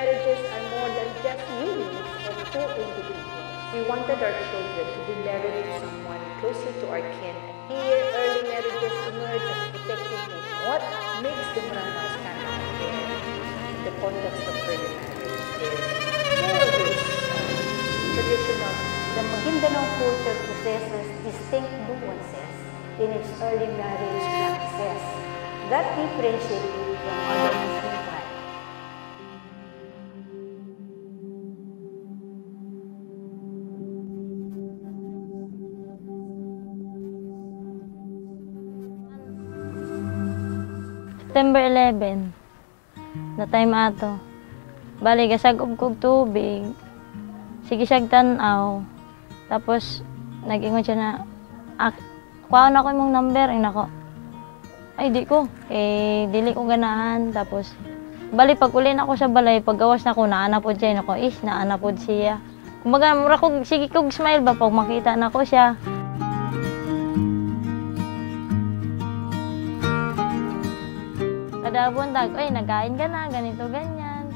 marriages are more than just unions of two individuals. We wanted our children to be married to someone closer to our kin, and here early marriages emerge as effective means. What makes the Maranao stand out there in the context of early marriage is more of this traditional. The Maguindanao culture possesses distinct nuances in its early marriage practices that differentiate it from other Muslim tribes. September 11, na time ato. Bali, gasagop kog tubig. Sige siyag tanaw. Tapos, nag-ingon siya na, kuhaan ako imong number. Nako, ay di ko. Dili ko ganahan. Tapos, bali, pag uli na ako sa balay, paggawas na ko, naanapod siya. Nako, naanapod siya. Kumbaga, mura kog, sige kog smile ba pag makita na ko siya. Kada buntag, ay, nagkain ka na, ganito, ganyan.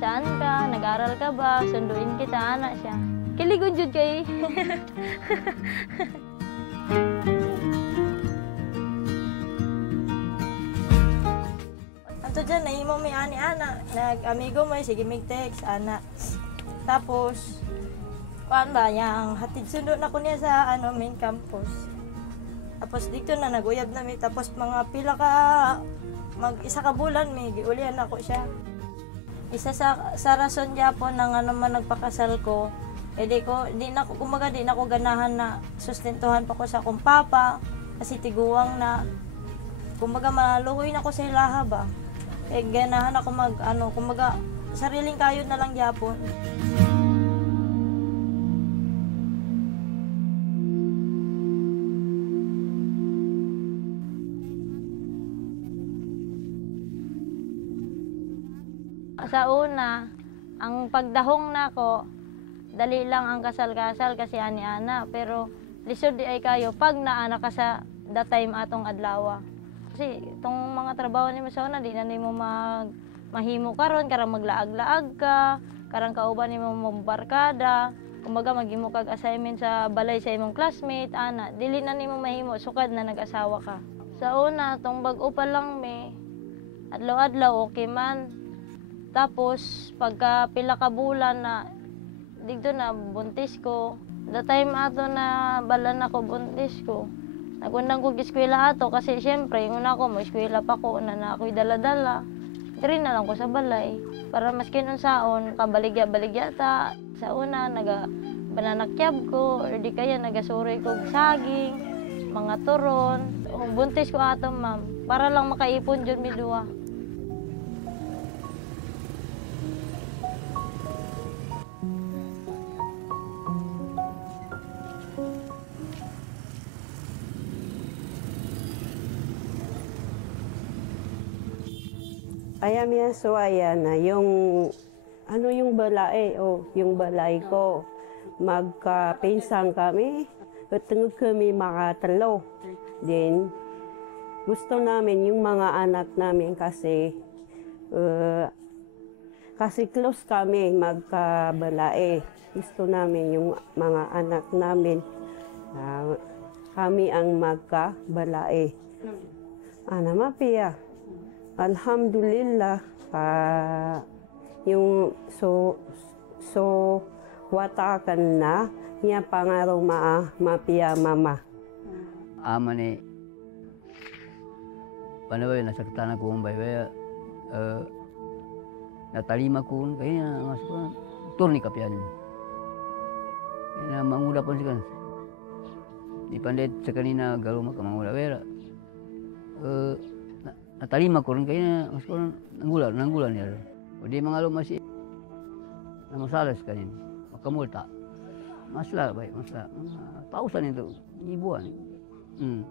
Saan ka? Nag-aral ka ba? Sunduin kita, anak siya. Kiligon jud kay. Anto dyan, nahimo may ani-ana. Nag-amigo mo, sige mig text, anak. Tapos, kuan ba, yung hatid sundo na ko niya sa main campus. Tapos dito na, naguyab na mi. Tapos mga pila ka, mag-isa ka bulan, may giulian ako siya. Isa sa rason niya po nang man nagpakasal ko, di na ko ganahan na sustentuhan pa ko sa akong papa kasi tiguwang na kumbaga maluhoy na ko sa ilaha ba. Ganahan ako kumbaga sariling kayod na lang gyapon. Sa una, ang pagdahong nako, dali lang ang kasal-kasal kasi ani-ana. Pero lisod di ay kayo pag naana ka sa that time atong adlaw. Kasi itong mga trabaho ni mo sa una, di na nimo mahimo karon, karang maglaag-laag ka, karang kauban nimo magbarkada, kumbaga maghimo kag assignment sa balay sa imong classmate, ana, dili na nimo mahimo sukad na nag-asawa ka. Sa una, tong bag-o pa lang me, adlaw-adlaw okay man. Tapos, pagka pila ka bulan na, dito na buntis ko. The time ato na balan ako buntis ko, nagundang ko eskwela ato kasi siyempre, yung una ko, may eskwela pa ko, na ako'y dala-dala. Diri na lang ko sa balay. Para maskin unsaon, kabaligya-baligya ta. Sa una, bananakyab ko, or di kaya nagasuroy ko saging, mga turon. Buntis ko ato, ma'am, para lang makaipon dyan mi duwa. Ayan yan, so ayan na, yung balay, yung balay ko, magkapinsang kami, at kami makatalo. Then, gusto namin yung mga anak namin kasi close kami magkabalay. Gusto namin yung mga anak namin, kami ang magkabalay. Ana mapia. Alhamdulillah, yung watakan na niya pangaraw mapia mama. Amane, panaway nasaktan ako ang baybaya, natalima ko kaya masuk turni kapian. Na mangula pun sekan. Di pandai sekanina galau maka mangula vera. Natalima ko rin kaya mas ko nanggulan niya. O di mga masih na masalas kanin, makamulta. Masla baik, masla. Pausan itu, ibuan.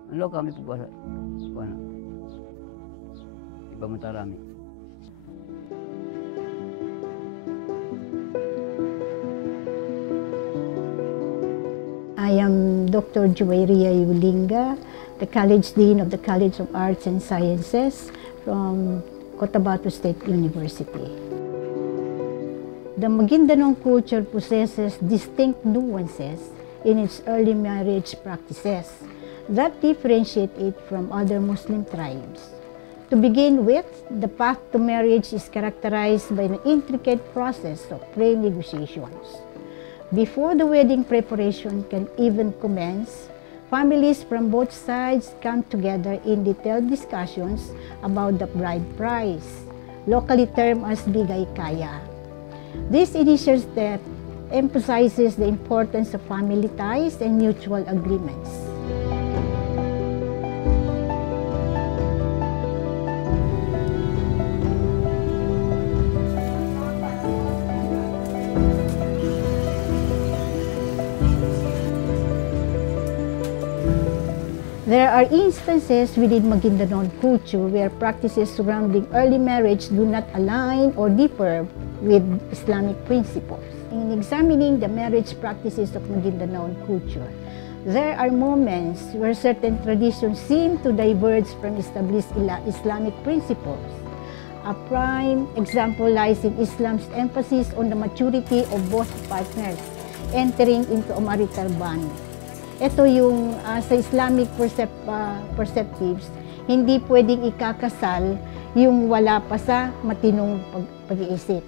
Lo kami puasa. Kuana. Iba Matarami. I am Dr. Juwairia Yulinga, the College Dean of the College of Arts and Sciences from Cotabato State University. The Maguindanao culture possesses distinct nuances in its early marriage practices that differentiate it from other Muslim tribes. To begin with, the path to marriage is characterized by an intricate process of pre-negotiations. Before the wedding preparation can even commence, families from both sides come together in detailed discussions about the bride price, locally termed as bigay kaya. This initial step emphasizes the importance of family ties and mutual agreements. There are instances within Maguindanao culture where practices surrounding early marriage do not align or differ with Islamic principles. In examining the marriage practices of Maguindanao culture, there are moments where certain traditions seem to diverge from established Islamic principles. A prime example lies in Islam's emphasis on the maturity of both partners entering into a marital bond. Ito yung sa Islamic perspectives, hindi pwedeng ikakasal yung wala pa sa matinong pag-iisip.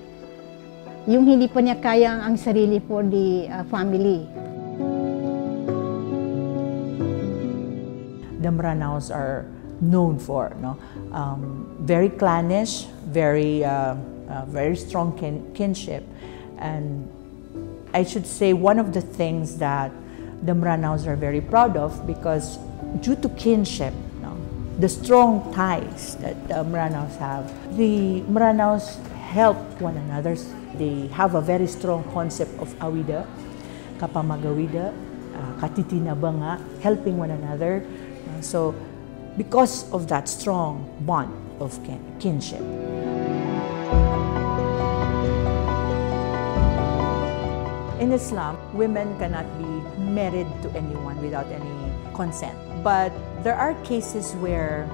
Yung hindi pa niya kaya ang sarili for the family. The Maranaos are known for very clannish, very strong kinship, and I should say one of the things that the Maranaos are very proud of, because due to kinship, the strong ties that the Maranaos have, the Maranaos help one another. They have a very strong concept of awida, kapamagawida, katitinabanga, helping one another. So because of that strong bond of kinship. In Islam, women cannot be married to anyone without any consent. But there are cases where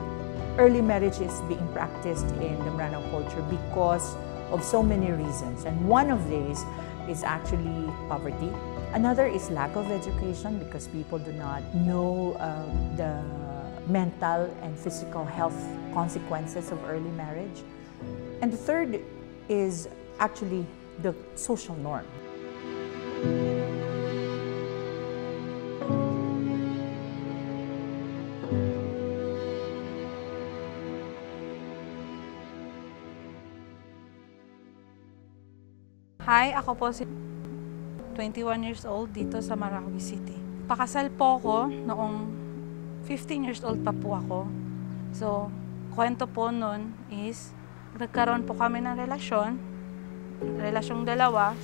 early marriage is being practiced in the Maranao culture because of so many reasons. And one of these is actually poverty. Another is lack of education, because people do not know the mental and physical health consequences of early marriage. And the third is actually the social norm. Hi, ako po si 21 years old dito sa Marawi City. Pakasal po ako noong 15 years old pa po ako. So, kwento po nun is, nagkaroon po kami ng relasyong dalawa.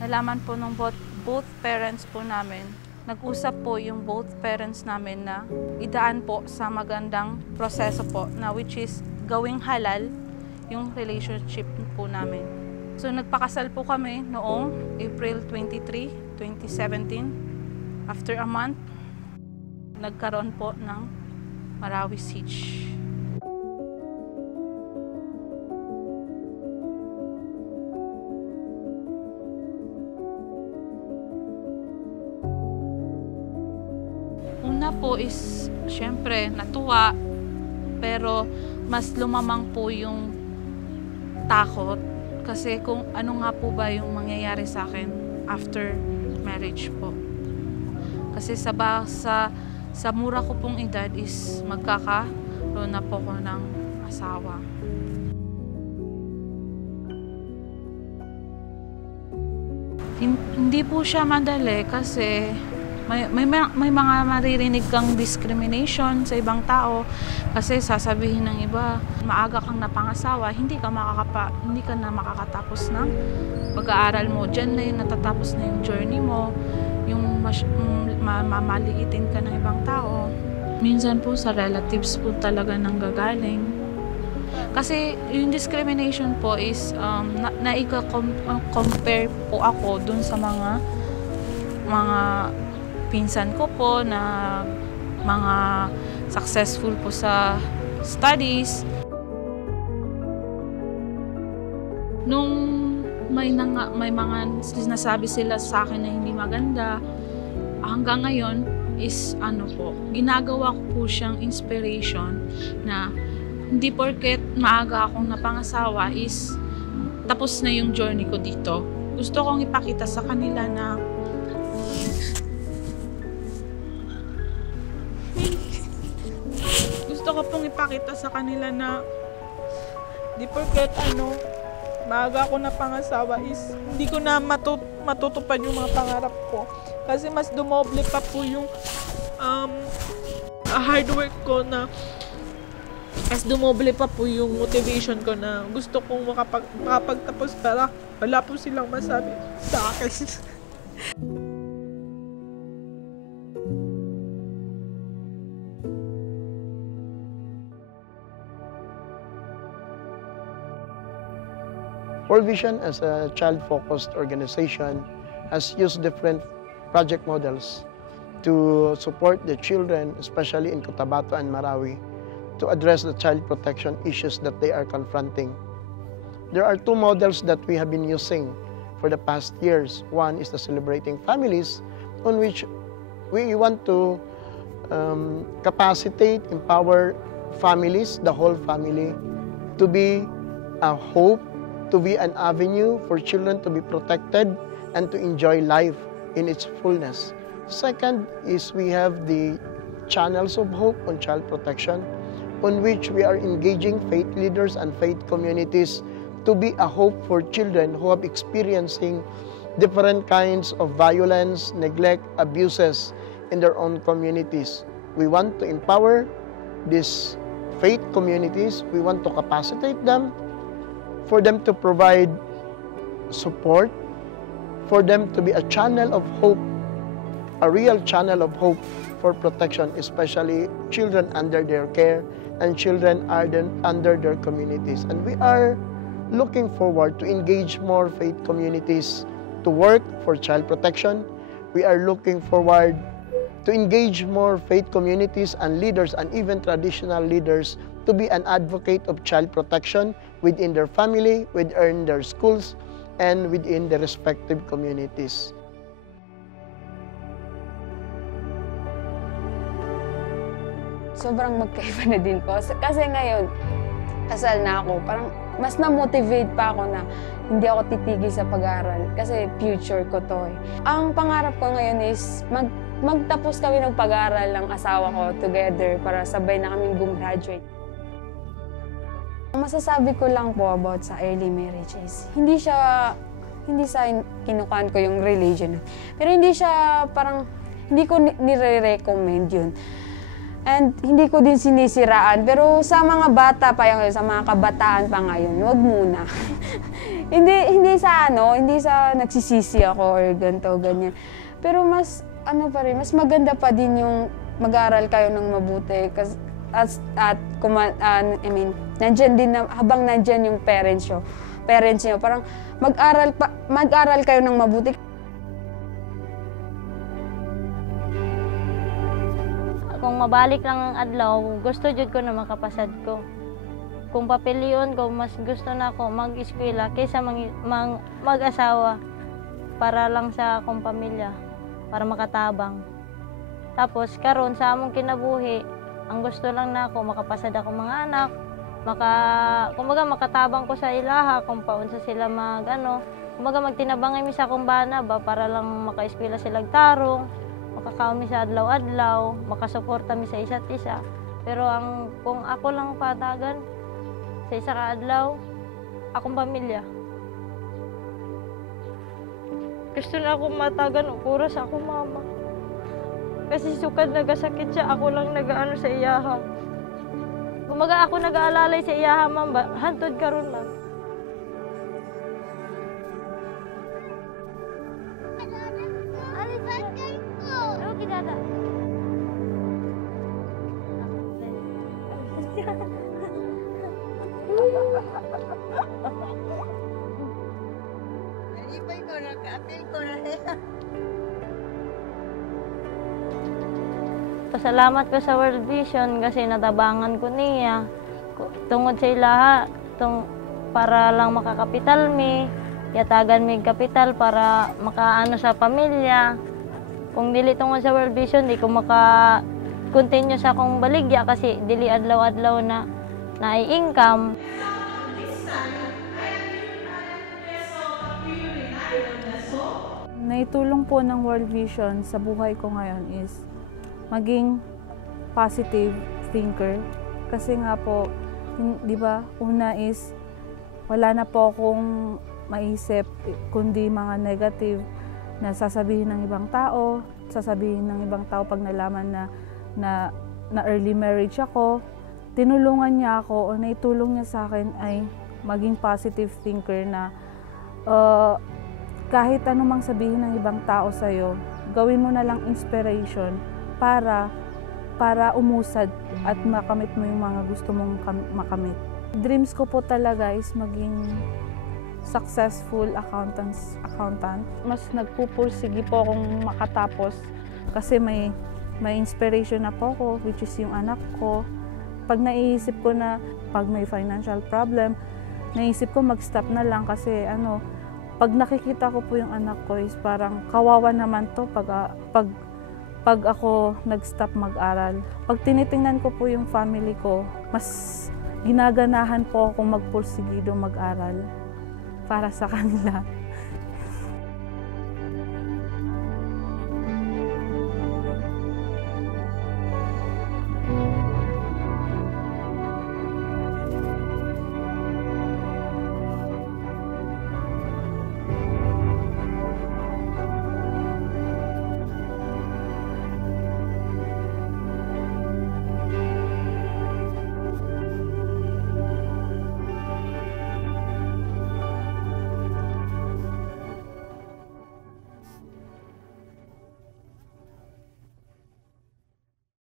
Nalaman po ng both parents po namin, nag-usap po yung both parents namin na idaan po sa magandang proseso po, na which is gawing halal yung relationship po namin. So nagpakasal po kami noong April 23, 2017. After a month, nagkaroon po ng Marawi Siege. Una po is, syempre, natuwa, pero mas lumamang po yung takot. Kasi kung ano nga po ba yung mangyayari sa akin after marriage po. Kasi sa mura ko pong edad is magkakaroon na po ko ng asawa. Hindi po siya madali kasi may mga maririnig kang discrimination sa ibang tao, kasi sasabihin ng iba, maaga kang napangasawa, hindi ka na makakatapos ng pag-aaral mo. Diyan na yung natatapos na yung journey mo, yung mamaliitin ka ng ibang tao. Minsan po sa relatives po talaga nanggagaling. Kasi yung discrimination po is naika-compare po ako dun sa mga pinsan ko po na mga successful po sa studies. Nung may mga sinasabi sila sa akin na hindi maganda, hanggang ngayon is ginagawa ko po siyang inspiration na hindi porket maaga akong napangasawa is tapos na yung journey ko dito. Gusto kong ipakita sa kanila na di porket maaga ako napangasawa is hindi ko na matutupad yung mga pangarap ko. Kasi mas dumoble pa po yung hard work ko na mas dumoble pa po yung motivation ko na gusto kong makapagtapos para wala po silang masabi sa akin. World Vision, as a child-focused organization, has used different project models to support the children, especially in Cotabato and Marawi, to address the child protection issues that they are confronting. There are two models that we have been using for the past years. One is the Celebrating Families, on which we want to capacitate, empower families, the whole family, to be a hope, to be an avenue for children to be protected and to enjoy life in its fullness. Second is we have the Channels of Hope on Child Protection, on which we are engaging faith leaders and faith communities to be a hope for children who are experiencing different kinds of violence, neglect, abuses in their own communities. We want to empower these faith communities. We want to capacitate them, for them to provide support, for them to be a channel of hope, a real channel of hope for protection, especially children under their care and children under their communities. And we are looking forward to engage more faith communities to work for child protection. We are looking forward to engage more faith communities and leaders and even traditional leaders to be an advocate of child protection within their family, within their schools, and within the respective communities. Sobrang magkaiba na din po. Kasi ngayon, kasal na ako, parang mas na-motivate pa ako na hindi ako titigil sa pag-aaral kasi future ko to eh. Ang pangarap ko ngayon is magtapos kami ng pag-aaral ng asawa ko together para sabay na kaming gumraduate. Ang masasabi ko lang po about sa early marriages, hindi sa kinukuhan ko yung religion. Pero hindi ko nire-recommend yun. And hindi ko din sinisiraan. Pero sa mga bata pa yung, sa mga kabataan pa ngayon, wag muna. hindi sa nagsisisi ako or ganito, ganyan. Pero mas maganda pa din yung mag-aral kayo ng mabuti. Nandyan din habang nandyan yung parents nyo, parang mag-aral kayo ng mabuti. Kung mabalik lang ang adlaw, gusto jud ko na makapasad ko. Kung papilion ko, mas gusto na ako mag-eskwela kaysa mag-asawa para lang sa akong pamilya, para makatabang. Tapos karon sa among kinabuhi, ang gusto lang na ako makapasad ako mga anak, kumbaga makatabang ko sa ilaha kung paunsa sila kumbaga magtinabangay mi sa akong bana ba para lang makaeskwela sila tarong, makakaon mi sa adlaw-adlaw, makasuporta mi sa isa't isa. Pero kung ako lang patagan sa isa ka adlaw, akong pamilya. Gusto na akong matagan o kura sa akong mama. Kasi sukad nagasakit siya, ako lang nagaano sa iyaha. Kumaga ako nag-aalalay sa iyaha, ma'am, hantod karon lang. Pasalamat ko sa World Vision kasi natabangan ko niya. Tungod sa ilaha, para lang makakapital mi, yatagan mi kapital para makaano sa pamilya. Kung dili tungod sa World Vision, di ko maka-continue sa akong baligya kasi dili adlaw-adlaw na i-income. Naitulong po ng World Vision sa buhay ko ngayon is maging positive thinker. Kasi nga po, di ba, una is wala na po akong maisip kundi mga negative na sasabihin ng ibang tao, pag nalaman na early marriage ako. Tinulungan niya ako o naitulong niya sa akin ay maging positive thinker na kahit anumang sabihin ng ibang tao sa'yo, gawin mo na lang inspiration para umusad at makamit mo yung mga gusto mong makamit. Dreams ko po talaga is maging successful accountant. Mas nagpupursige po akong makatapos kasi may inspiration na po ako, which is yung anak ko. Pag naiisip ko na pag may financial problem, naisip ko mag-stop na lang kasi pag nakikita ko po yung anak ko is parang kawawa naman to pag ako nag-stop mag-aral. Pag tinitingnan ko po yung family ko, mas ginaganahan po akong magpursigido mag-aral para sa kanila.